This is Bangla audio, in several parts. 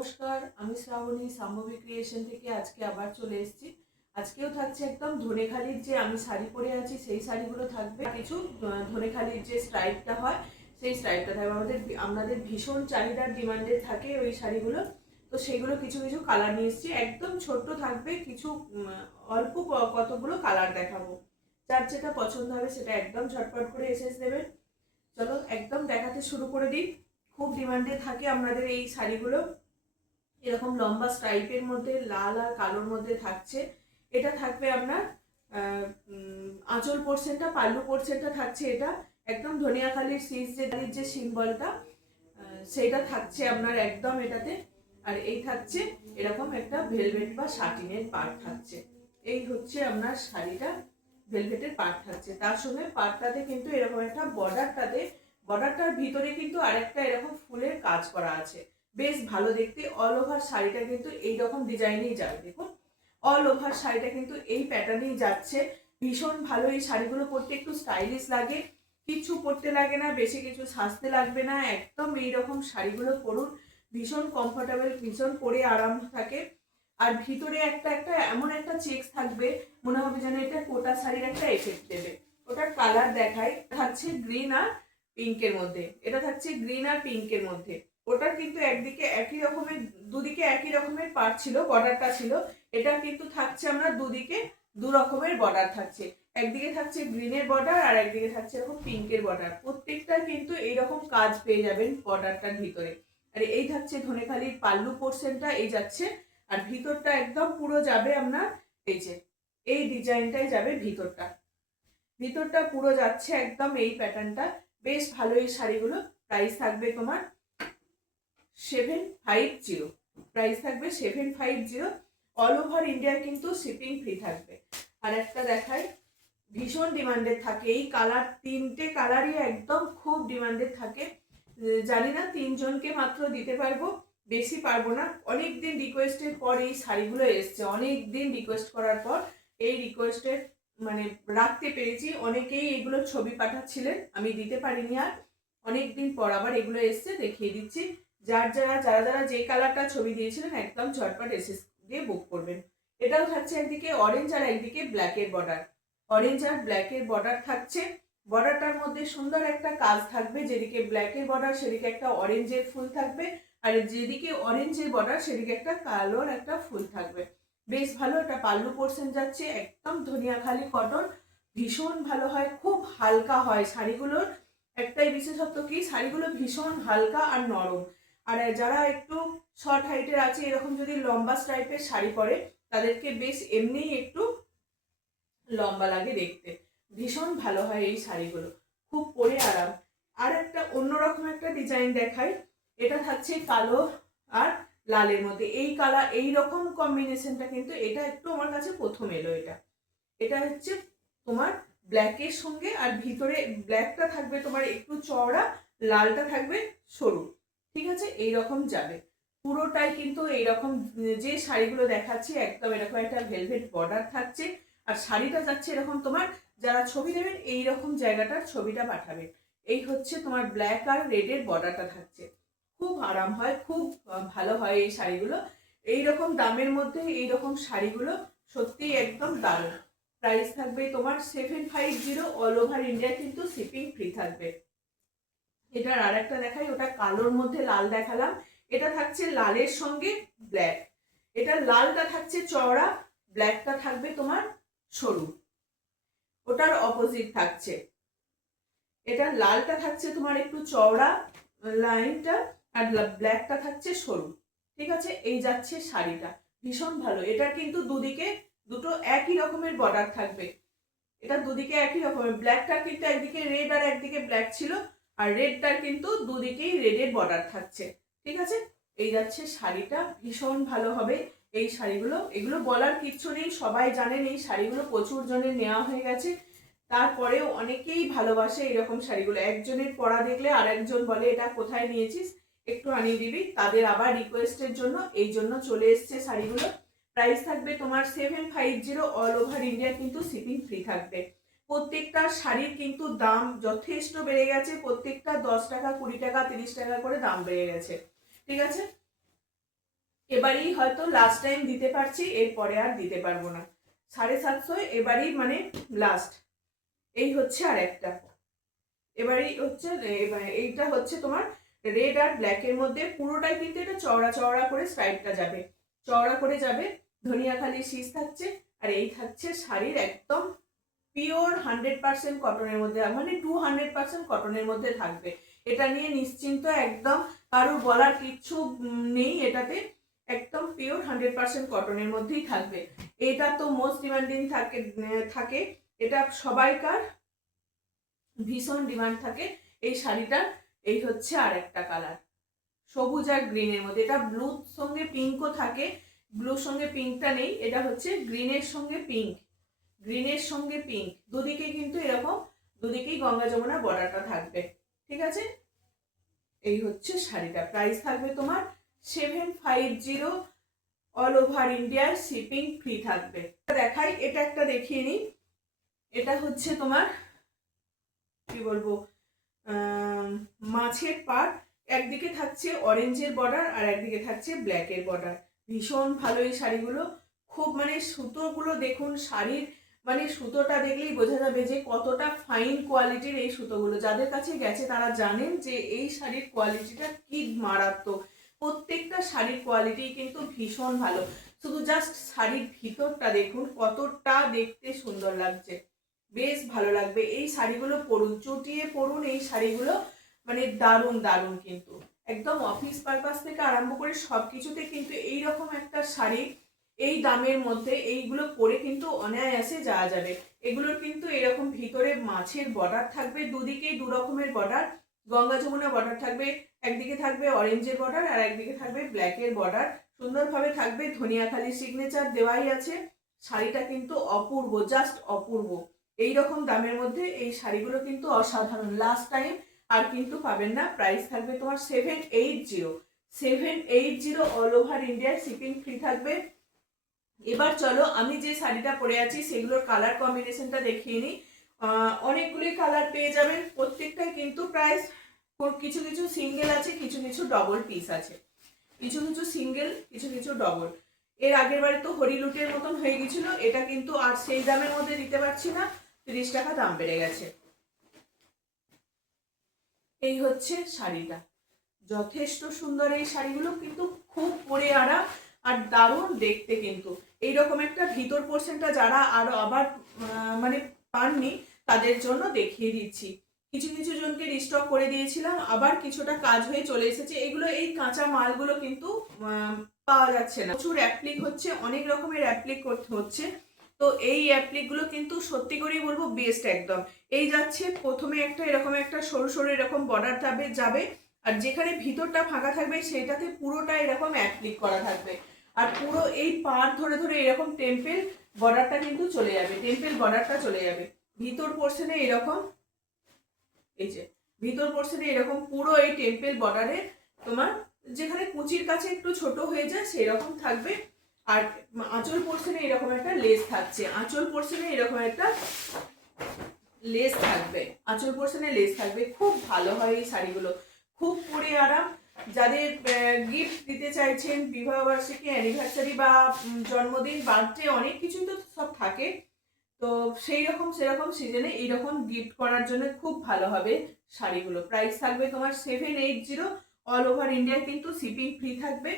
নমস্কার, আমি শ্রাবণী সাম্ভবী ক্রিয়েশন থেকে আজকে আবার চলে এসেছি। আজকেও থাকছে একদম ধনেখালির যে আমি শাড়ি পরে আছি সেই শাড়িগুলো থাকবে, কিছু ধনেখালির যে স্ট্রাইপটা হয় সেই স্ট্রাইপটা থাকবে। আমাদের ভীষণ চাহিদার ডিমান্ডেড থাকে ওই শাড়িগুলো, তো সেইগুলো কিছু কিছু কালার নিয়ে এসেছি। একদম ছোট্ট থাকবে, কিছু অল্প কতগুলো কালার দেখাবো। যার যেটা পছন্দ হবে সেটা একদম ঝটপট করে এসএস দেবেন। চলো একদম দেখাতে শুরু করে দিই। খুব ডিমান্ডে থাকে আমাদের এই শাড়িগুলো। এরকম লম্বা স্ট্রাইপের মধ্যে লাল আর কালোর মধ্যে থাকছে। এটা থাকবে আপনার আঁচল পোর্শনটা, পাল্লু পোর্শনটা থাকছে এটা একদম ধনিয়াখালির যে সিম্বলটা সেইটা থাকছে আপনার একদম এটাতে। আর এই থাকছে এরকম একটা ভেলভেট বা শাটিনের পার্ট থাকছে। এই হচ্ছে আপনার শাড়িটা, ভেলভেটের পার্ট থাকছে। তার সঙ্গে পার্টটাতে কিন্তু এরকম একটা বর্ডারটার ভিতরে কিন্তু আরেকটা এরকম ফুলের কাজ করা আছে, বেশ ভালো দেখতে। অল ওভার শাড়িটা কিন্তু এইরকম ডিজাইনেই যাবে। দেখুন অল ওভার শাড়িটা কিন্তু এই প্যাটার্নেই যাচ্ছে। ভীষণ ভালো এই শাড়িগুলো পরতে, একটু স্টাইলিশ লাগে, কিছু পরতে লাগে না, বেশি কিছু সাজতে লাগবে না। একদম এইরকম শাড়িগুলো পরুন, ভীষণ কমফোর্টেবল, ভীষণ পরে আরাম থাকে। আর ভিতরে একটা একটা এমন একটা চেক্স থাকবে, মনে হবে যেন এটা কোটা শাড়ির একটা এফেক্ট দেবে। ওটার কালার দেখাই, থাকছে গ্রিন আর পিঙ্কের মধ্যে। এটা থাকছে গ্রিন আর পিঙ্কের মধ্যে। ওটার কিন্তু একদিকে একই রকমের, দুদিকে একই রকমের পার্ট ছিল, বর্ডারটা ছিল। এটা কিন্তু থাকছে আমরা দুদিকে দু রকমের বর্ডার থাকছে। একদিকে থাকছে গ্রিনের বর্ডার আর একদিকে থাকছে এরকম পিঙ্কের বর্ডার। প্রত্যেকটা কিন্তু এইরকম কাজ পেয়ে যাবেন বর্ডারটার ভিতরে। আর এই থাকছে ধনেখালির পাল্লু পোর্শনটা, এই যাচ্ছে। আর ভিতরটা একদম পুরো যাবে আপনার এই যে এই ডিজাইনটাই যাবে ভিতরটা। ভিতরটা পুরো যাচ্ছে একদম এই প্যাটার্নটা। বেশ ভালো এই শাড়িগুলো। প্রাইস থাকবে তোমার 750। প্রাইস থাকবে 750। অল ওভার ইন্ডিয়া কিন্তু শিপিং ফ্রি থাকবে। আর একটা দেখাই, ভীষণ ডিমান্ডেড থাকে এই কালার, তিনটে কালারই একদম খুব ডিমান্ডেড থাকে। জানি না তিনজনকে মাত্র দিতে পারবো, বেশি পারবো না। অনেক দিন রিকোয়েস্টের পর এই শাড়িগুলো এসছে, অনেক দিন রিকোয়েস্ট করার পর এই রিকোয়েস্টের মানে রাখতে পেরেছি। অনেকেই এগুলো ছবি পাঠাচ্ছিলেন, আমি দিতে পারিনি। আর অনেক দিন পর আবার এগুলো এসছে, দেখিয়ে দিচ্ছি। যারা যারা যে কালারটা ছবি দিয়েছিলেন একদম ঝটপট এসএস দিয়ে বুক করবেন। এটাও থাকছে একদিকে অরেঞ্জ আর একদিকে ব্ল্যাকের বর্ডার। অরেঞ্জ আর ব্ল্যাকের বর্ডার থাকছে। বর্ডারটার মধ্যে সুন্দর একটা কাজ থাকবে, যেদিকে ব্ল্যাকের বর্ডার সেদিকে একটা অরেঞ্জের ফুল থাকবে, আর যেদিকে অরেঞ্জের বর্ডার সেদিকে একটা কালোর একটা ফুল থাকবে। বেশ ভালো। একটা পাল্লু পোর্শন যাচ্ছে একদম ধনিয়াখালি কটন, ভীষণ ভালো হয়, খুব হালকা হয় শাড়িগুলোর। একটাই বিশেষত্ব কি, শাড়িগুলো ভীষণ হালকা আর নরম। আর যারা একটু শর্ট হাইটের আছে, এরকম যদি লম্বা স্ট্রাইপের শাড়ি পরে তাদেরকে বেশ এমনিই একটু লম্বা লাগে দেখতে। ভীষণ ভালো হয় এই শাড়িগুলো, খুব পরে আরাম। আর একটা অন্যরকম একটা ডিজাইন দেখাই। এটা থাকছে কালো আর লালের মধ্যে। এই কালার এই রকম কম্বিনেশনটা কিন্তু এটা একটু আমার কাছে প্রথম এলো। এটা এটা হচ্ছে তোমার ব্ল্যাকের সঙ্গে, আর ভিতরে ব্ল্যাকটা থাকবে তোমার একটু চওড়া, লালটা থাকবে সরু। ঠিক আছে, এইরকম যাবে পুরোটাই কিন্তু এইরকম। যে শাড়িগুলো দেখাচ্ছি একদম এরকম একটা ভেলভেট বর্ডার থাকছে। আর শাড়িটা যাচ্ছে এরকম, তোমার যারা ছবি দেবেন এইরকম জায়গাটার ছবিটা পাঠাবে। এই হচ্ছে তোমার ব্ল্যাক আর রেডের বর্ডারটা থাকছে। খুব আরাম হয়, খুব ভালো হয় এই শাড়িগুলো। এইরকম দামের মধ্যে এইরকম শাড়িগুলো সত্যি একদম দারুণ। প্রাইস থাকবে তোমার 750। অল ওভার ইন্ডিয়া কিন্তু শিপিং ফ্রি থাকবে। এটার আর একটা দেখাই, ওটা কালোর মধ্যে লাল দেখালাম। এটা থাকছে লালের সঙ্গে ব্ল্যাক। এটা লালটা থাকছে চওড়া, ব্ল্যাকটা থাকবে তোমার সরু। ওটার অপোজিট থাকছে, এটা লালটা থাকছে তোমার একটু চওড়া লাইনটা, আর ব্ল্যাকটা থাকছে সরু। ঠিক আছে, এই যাচ্ছে শাড়িটা। ভীষণ ভালো। এটা কিন্তু দুদিকে দুটো একই রকমের বর্ডার থাকবে। এটা দুদিকে একই রকমের, ব্ল্যাকটার কিন্তু একদিকে রেড আর একদিকে ব্ল্যাক ছিল, আর রেডটার কিন্তু দুদিকেই রেডের বর্ডার থাকছে। ঠিক আছে, এই যাচ্ছে শাড়িটা। ভীষণ ভালো হবে এই শাড়িগুলো, এগুলো বলার কিচ্ছু নেই, সবাই জানেন এই শাড়িগুলো প্রচুর জনের নেওয়া হয়ে গেছে। তারপরেও অনেকেই ভালোবাসে এরকম শাড়িগুলো। একজনের পরা দেখলে আর একজন বলে এটা কোথায় নিয়েছিস, একটু আনিয়ে দিবি। তাদের আবার রিকোয়েস্টের জন্য এই জন্য চলে এসছে শাড়িগুলো। প্রাইস থাকবে তোমার 750। অল ওভার ইন্ডিয়া কিন্তু শিপিং ফ্রি থাকবে। প্রত্যেকটা শাড়ির কিন্তু দাম যথেষ্ট বেড়ে গেছে, প্রত্যেকটা 10 টাকা 20 টাকা 30 টাকা করে দাম বেড়ে গেছে। ঠিক আছে, এবারই হয়তো লাস্ট টাইম দিতে পারছি, এরপরে আর দিতে পারবো না। 750 এবারই মানে লাস্ট। এই হচ্ছে আর একটা, এবারই হচ্ছে এইটা হচ্ছে তোমার রেড আর ব্ল্যাকের মধ্যে। পুরোটাই কিন্তু এটা চওড়া চওড়া করে স্ট্রাইপটা যাবে, চওড়া করে যাবে। ধনিয়াখালি শীষ থাকছে, আর এই থাকছে শাড়ির একদম পিওর 100% কটনের মধ্যে, মানে 200% কটনের মধ্যে থাকবে। এটা নিয়ে নিশ্চিন্ত একদম, কারোর বলার কিচ্ছু নেই এটাতে, একদম পিওর 100% কটনের মধ্যেই থাকবে। এটা তো মোস্ট ডিমান্ডিং থাকে এটা সবাইকার ভীষণ ডিমান্ড থাকে এই শাড়িটার। এই হচ্ছে আর একটা কালার, সবুজ আর গ্রিনের মধ্যে। এটা ব্লুর সঙ্গে পিঙ্কও থাকে, ব্লুর সঙ্গে পিঙ্কটা নেই, এটা হচ্ছে গ্রিনের সঙ্গে পিঙ্ক, গ্রিনের সঙ্গে পিঙ্ক, দুদিকে কিন্তু এরকম দুদিকেই গঙ্গা যমুনা বর্ডারটা থাকবে। ঠিক আছে, এই হচ্ছে শাড়িটা। প্রাইস থাকবে তোমার 750, অল ওভার ইন্ডিয়ার শিপিং ফ্রি থাকবে। দেখাই, এটা একটা দেখিয়ে নিই। এটা হচ্ছে তোমার কি বলবো, মাছের পাট, একদিকে থাকছে অরেঞ্জের বর্ডার আর একদিকে থাকছে ব্ল্যাকের বর্ডার। ভীষণ ভালো এই শাড়িগুলো, খুব মানে সুতোগুলো দেখুন, শাড়ির মানে সুতোটা দেখলেই বোঝা যাবে যে কতটা ফাইন কোয়ালিটির এই সুতোগুলো। যাদের কাছে গেছে তারা জানেন যে এই শাড়ির কোয়ালিটিটা কি মারাত্মক। প্রত্যেকটা শাড়ির কোয়ালিটি কিন্তু ভীষণ ভালো, শুধু জাস্ট শাড়ির ভিতরটা দেখুন কতটা দেখতে সুন্দর লাগছে, বেশ ভালো লাগবে। এই শাড়িগুলো পরুন, চুটিয়ে পরুন এই শাড়িগুলো, মানে দারুণ দারুণ। কিন্তু একদম অফিস পারপাস থেকে আরম্ভ করে সব কিছুতে কিন্তু এইরকম একটা শাড়ি এই দামের মধ্যে এইগুলো পরে কিন্তু অনায়াসে যাওয়া যাবে। এগুলোর কিন্তু এরকম ভিতরে মাছের বর্ডার থাকবে, দুদিকেই দু রকমের বর্ডার, গঙ্গা যমুনা বর্ডার থাকবে, একদিকে থাকবে অরেঞ্জের বর্ডার আর একদিকে থাকবে ব্ল্যাকের বর্ডার, সুন্দরভাবে থাকবে। ধনিয়াখালি সিগনেচার দেওয়াই আছে। শাড়িটা কিন্তু অপূর্ব, জাস্ট অপূর্ব। এই রকম দামের মধ্যে এই শাড়িগুলো কিন্তু অসাধারণ, লাস্ট টাইম আর কিন্তু পাবেন না। প্রাইস থাকবে তোমার 780, অল ওভার ইন্ডিয়ার শিপিং ফ্রি থাকবে। এবার চলো আমি যে শাড়িটা পরে আছি সেগুলোর কালার কম্বিনেশনটা দেখিয়ে নিই। অনেকগুলি কালার পেয়ে যাবেন, প্রত্যেকটাই কিন্তু প্রাইস, কিছু কিছু সিঙ্গেল আছে, কিছু কিছু ডবল পিস আছে, কিছু কিছু সিঙ্গেল, কিছু কিছু ডবল। এর আগের বারে তো হরিলুটের মতন হয়ে গেছিল, এটা কিন্তু আর সেই দামের মধ্যে দিতে পারছি না, 30 টাকা দাম বেড়ে গেছে। এই হচ্ছে শাড়িটা, যথেষ্ট সুন্দর এই শাড়িগুলো, কিন্তু খুব পরে আরাম আর দারুণ দেখতে। কিন্তু এইরকম একটা ভিতর পোর্শনটা যারা আরো আবার মানে পাননি তাদের জন্য দেখিয়ে দিচ্ছি। কিছু কিছু জনকে রিস্টক করে দিয়েছিলাম, আবার কিছুটা কাজ হয়ে চলে এসেছে। এগুলো এই কাঁচা মালগুলো কিন্তু পাওয়া যাচ্ছে না, প্রচুর অ্যাপ্লিক হচ্ছে, অনেক রকমের অ্যাপ্লিক করতে হচ্ছে। তো এই অ্যাপ্লিকগুলো কিন্তু সত্যি করেই বলবো বেস্ট একদম। এই যাচ্ছে প্রথমে একটা এরকম একটা সরু সরু এরকম বর্ডার যাবে, আর যেখানে ভিতরটা ফাঁকা থাকবে সেটাতে পুরোটা এরকম অ্যাপ্লিক করা থাকবে, আর পুরো এই পার ধরে ধরে এরকম টেম্পেল বর্ডারটা কিন্তু চলে যাবে, টেম্পেল বর্ডারটা চলে যাবে ভিতর পোর্শনে এরকম। এই যে ভিতর পোর্শনে এরকম পুরো এই টেম্পেল বর্ডারে তোমার যেখানে কুচির কাছে একটু ছোট হয়ে যায় সেরকম থাকবে। আর আঁচল পোর্শনে এরকম একটা লেস থাকছে, আঁচল পোর্শনে এরকম একটা লেস থাকবে, আঁচল পোর্শনে লেস থাকবে। খুব ভালো হয় এই শাড়িগুলো, খুব পরে আরাম। যাদের গিফট দিতে চাইছেন, বিবাহবার্ষিকী, অ্যানিভার্সারি বা জন্মদিন, বার্থডে, অনেক কিছুই তো সব থাকে, তো সেই রকম সেরকম সিজনে এইরকম গিফট করার জন্য খুব ভালো হবে শাড়িগুলো। প্রাইস থাকবে তোমার 780, অল ওভার ইন্ডিয়া কিন্তু শিপিং ফ্রি থাকবে।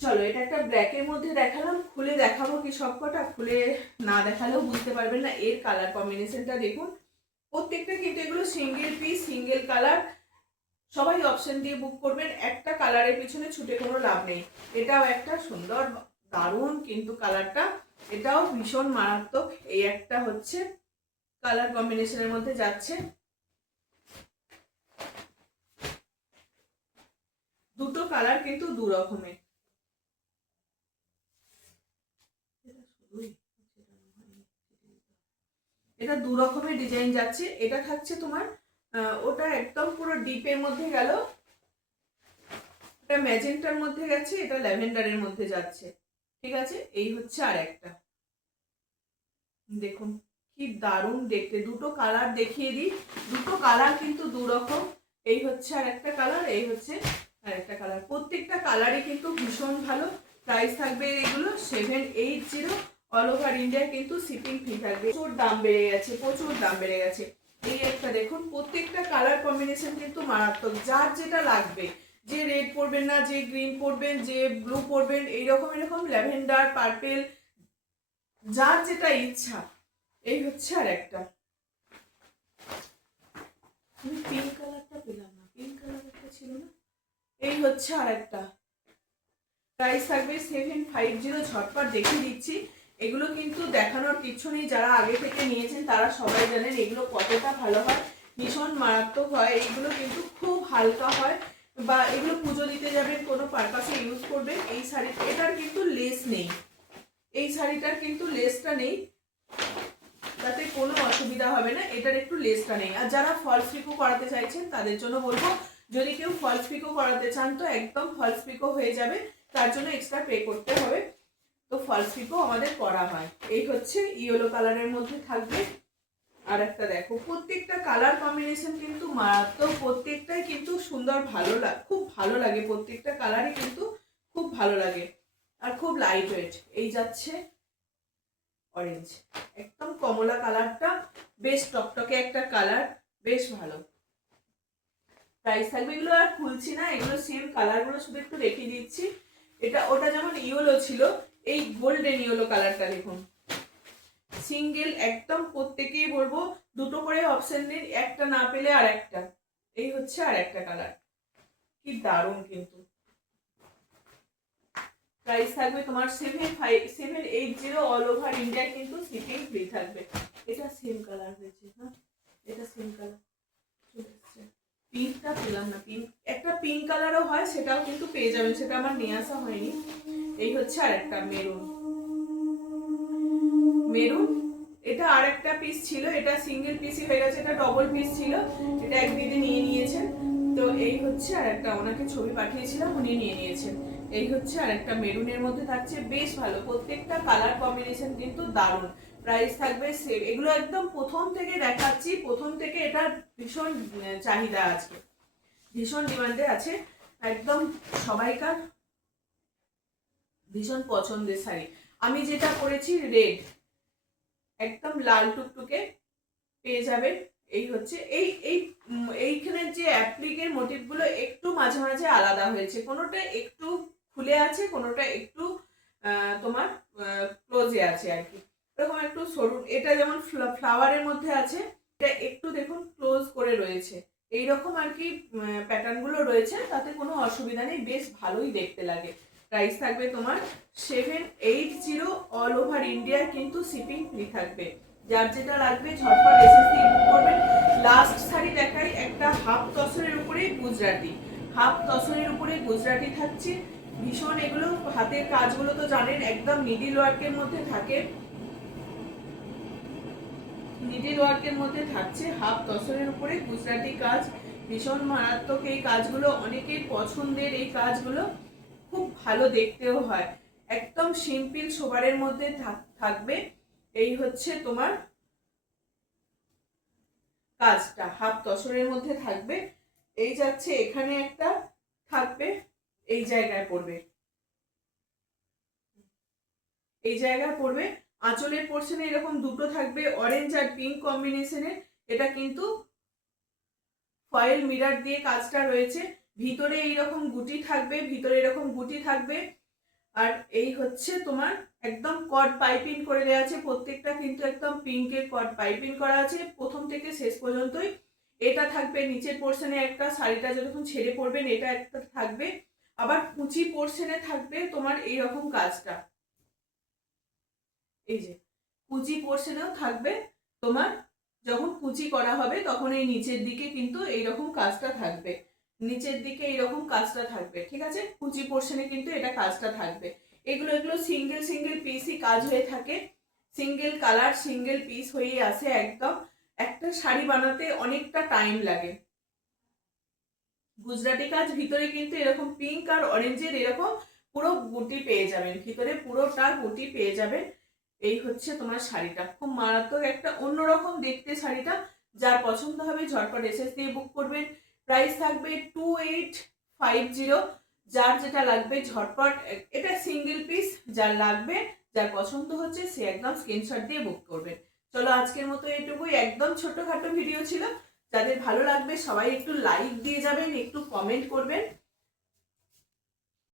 চলো এটা একটা ব্ল্যাকের মধ্যে দেখালাম, খুলে দেখাবো কি সবকটা, খুলে না দেখালেও বুঝতে পারবেন না। এর কালার কম্বিনেশনটা দেখুন, প্রত্যেকটা কিন্তু এগুলো সিঙ্গেল পিস, সিঙ্গেল কালার। সবাই অপশন দিয়ে বুক করবেন, একটা কালারের পিছনে ছুটে কোনো লাভ নেই। এটাও একটা সুন্দর দারুণ কিন্তু কালারটা, এটাও ভীষণ মারাত্মক। এই একটা হচ্ছে কালার কম্বিনেশনের মধ্যে যাচ্ছে, দুটো কালার কিন্তু দু রকমের। এটা দু রকমের ডিজাইন যাচ্ছে। এটা থাকছে তোমার ওটা একদম পুরো ডিপের মধ্যে গেল, এটা ম্যাজেন্টার মধ্যে গেছে, এটা ল্যাভেন্ডারের মধ্যে যাচ্ছে। ঠিক আছে, এই হচ্ছে আর একটা, দেখুন কি দারুণ দেখতে। দুটো কালার দেখিয়ে দিই, দুটো কালার কিন্তু দু রকম। এই হচ্ছে আর একটা কালার, এই হচ্ছে আর একটা কালার, প্রত্যেকটা কালারই কিন্তু ভীষণ ভালো। প্রাইস থাকবে এগুলো 780, অল ওভার ইন্ডিয়া কিন্তু শিপিং ফ্রি থাকবে। প্রচুর দাম বেড়ে গেছে, প্রচুর দাম বেড়ে গেছে। এই একটা দেখুন, প্রত্যেকটা কালার কম্বিনেশন কিন্তু মারাত্মক, যার যেটা লাগবে, যে রেড পরবেন না, যে গ্রিন পরবেন, যে ব্লু পরবেন, এইরকম এরকম ল্যাভেন্ডার, পার্পেল, যার যেটা ইচ্ছা। এই হচ্ছে আর একটা, আমি পিঙ্ক কালারটা পেলাম না, পিঙ্ক কালার একটা ছিল না। এই হচ্ছে আর একটা, প্রাইস থাকবে 750। ঝটপট দেখিয়ে দিচ্ছি। এগুলো কিন্তু দেখানোর কিছু নেই, যারা আগে থেকে নিয়েছেন তারা সবাই জানেন এগুলো কতটা ভালো হয়, ভীষণ মারাত্মক হয়। এগুলো কিন্তু খুব হালকা হয়, বা এগুলো পুজো দিতে যাবেন, কোনো পারপাসে ইউজ করবেন। এই শাড়ি, এটার কিন্তু লেস নেই, এই শাড়িটার কিন্তু লেসটা নেই, তাতে কোনো অসুবিধা হবে না, এটার একটু লেসটা নেই। আর যারা ফলস পিকো করাতে চাইছেন তাদের জন্য বলবো, যদি কেউ ফলস পিকো করাতে চান তো একদম ফলস পিকো হয়ে যাবে, তার জন্য এক্সট্রা পে করতে হবে। তো ফলস পিকো আমাদের করা হয়। এই হচ্ছে ইয়েলো কালারের মধ্যে থাকবে। আর একটা দেখো, প্রত্যেকটা কালার কম্বিনেশন কিন্তু মারাত্মক, প্রত্যেকটাই কিন্তু সুন্দর, ভালো লাগে, খুব ভালো লাগে, প্রত্যেকটা কালারই কিন্তু খুব ভালো লাগে আর খুব লাইট ওয়েট। এই যাচ্ছে অরেঞ্জ, একদম কমলা কালারটা, বেশ টকটকে একটা কালার, বেশ ভালো। প্রাইস থাকবে, এগুলো আর খুলছি না, এগুলো সেম কালারগুলো শুধু একটু রেখে দিচ্ছি। এটা ওটা যেমন ইয়েলো ছিল, এই গোল্ডেন ইয়েলো কালারটা দেখুন, সিঙ্গেল একদম, প্রত্যেকেই বলবো দুটো করে অপশন দিন, একটা না পেলে আর একটা। এই হচ্ছে আর একটা কালার, কি দারুণ কিন্তু। প্রাইস থাকবে তোমার 780, অল ওভার ইন্ডিয়া কিন্তু শিপিং ফ্রি থাকবে। এটা সেম কালার হয়েছে, হ্যাঁ এটা সেম কালার চলে এসছে। পিঙ্কটা পেলাম না, পিঙ্ক একটা পিঙ্ক কালারও হয়, সেটাও কিন্তু পেয়ে যাবেন, সেটা আমার নিয়ে আসা হয়নি। এই হচ্ছে আর একটা মেরুন, মেরুন এটা আর একটা পিস ছিল, এটা সিঙ্গেল পিসই হয়ে গেছে, এটা ডবল পিস ছিল, এটা এক দিদি নিয়ে নিয়েছেন। তো এই হচ্ছে আর একটা, ওনাকে ছবি পাঠিয়েছিলাম, উনি নিয়ে নিয়েছেন। এই হচ্ছে আর একটা মেরুনের মধ্যে থাকছে, বেশ ভালো, প্রত্যেকটা কালার কম্বিনেশন কিন্তু দারুণ। প্রাইস থাকবে সেম, এগুলো একদম প্রথম থেকে দেখাচ্ছি, প্রথম থেকে এটা ভীষণ চাহিদা আছে, ভীষণ ডিমান্ডে আছে, একদম সবাইকার ভীষণ পছন্দের শাড়ি। আমি যেটা পরেছি রেড, একদম লাল টুকটুকে পেয়ে যাবেন। এই হচ্ছে এইখানে যে অ্যাপ্লিকের মোটিভগুলো একটু মাঝে মাঝে আলাদা হয়েছে, কোনোটা একটু খুলে আছে, কোনোটা একটু তোমার ক্লোজে আছে আর কি, এরকম একটু সরু। এটা যেমন ফ্লাওয়ারের মধ্যে আছে, এটা একটু দেখুন ক্লোজ করে রয়েছে, এইরকম আর কি প্যাটার্নগুলো রয়েছে, তাতে কোনো অসুবিধা নেই, বেশ ভালোই দেখতে লাগে। প্রাইস থাকবে তোমার 780, অল ওভার ইন্ডিয়া কিন্তু শিপিং ফ্রি থাকবে। যার যেটা লাগবে ঝটপট এসএসসি বুক করবেন। লাস্ট শাড়ি দেখাই, একটা হাফ তসরের উপরে গুজরাটি, হাফ তসরের উপরে গুজরাটি থাকছে, ভীষণ এগুলো হাতের কাজগুলো তো জানেন একদম নিডিল ওয়ার্কের মধ্যে থাকে, নিডিল ওয়ার্কের মধ্যে থাকছে, হাফ তসরের উপরে গুজরাটি কাজ, ভীষণ মারাত্মক এই কাজগুলো, অনেকের পছন্দের এই কাজগুলো, খুব ভালো দেখতেও হয়, একদম সিম্পল সোবারের মধ্যে থাকবে। এই হচ্ছে তোমার কাজটা, হাফ তসরের মধ্যে থাকবে। এই যাচ্ছে এখানে একটা থাকবে, এই জায়গায় পড়বে, এই জায়গায় পড়বে। আঁচলের পোর্শনে এরকম দুটো থাকবে, অরেঞ্জ আর পিঙ্ক কম্বিনেশনের, এটা কিন্তু ফয়েল মিরর দিয়ে কাজটা রয়েছে। ভিতরে এইরকম গুটি থাকবে, ভিতরে এরকম গুটি থাকবে। আর এই হচ্ছে তোমার একদম কট পাইপিং করে দেওয়া আছে, প্রত্যেকটা কিন্তু একদম পিঙ্কের কট পাইপিং করা আছে প্রথম থেকে শেষ পর্যন্তই। এটা থাকবে নিচের পোর্শনে একটা, শাড়িটা যখন ছেড়ে পড়বেন এটা একটা থাকবে। আবার কুচি পোর্শনে থাকবে তোমার এইরকম কাজটা, এই যে কুচি পোর্শনেও থাকবে তোমার, যখন কুচি করা হবে তখন এই নিচের দিকে কিন্তু এইরকম কাজটা থাকবে, নিচের দিকে এইরকম কাজটা থাকবে, ঠিক আছে, কুচি পোর্শনে কিন্তু এটা কাজটা থাকবে। এগুলো এগুলো সিঙ্গেল সিঙ্গেল পিসই কাজ হয়ে থাকে, সিঙ্গেল কালার সিঙ্গেল পিস হয়ে আসে, একদম একটা শাড়ি বানাতে অনেকটা টাইম লাগে। গুজরাটি কাজ, ভিতরে কিন্তু এরকম পিঙ্ক আর অরেঞ্জের এরকম পুরো গুটি পেয়ে যাবেন, ভিতরে পুরোটা গুটি পেয়ে যাবেন। এই হচ্ছে তোমার শাড়িটা, খুব মারাত্মক একটা অন্যরকম দেখতে শাড়িটা, যার পছন্দ হবে ঝটপট এসএস দিয়ে বুক করবেন। প্রাইস থাকবে 50। যার যেটা লাগবে ঝটপট, এটা সিঙ্গেল পিস, যার লাগবে যার পছন্দ হচ্ছে সে একদম স্ক্রিনশট দিয়ে বুক করবেন। চলো আজকের মতো এটুকুই, একদম ছোটখাটো ভিডিও ছিল। যাদের ভালো লাগবে সবাই একটু লাইক দিয়ে যাবেন, একটু কমেন্ট করবেন।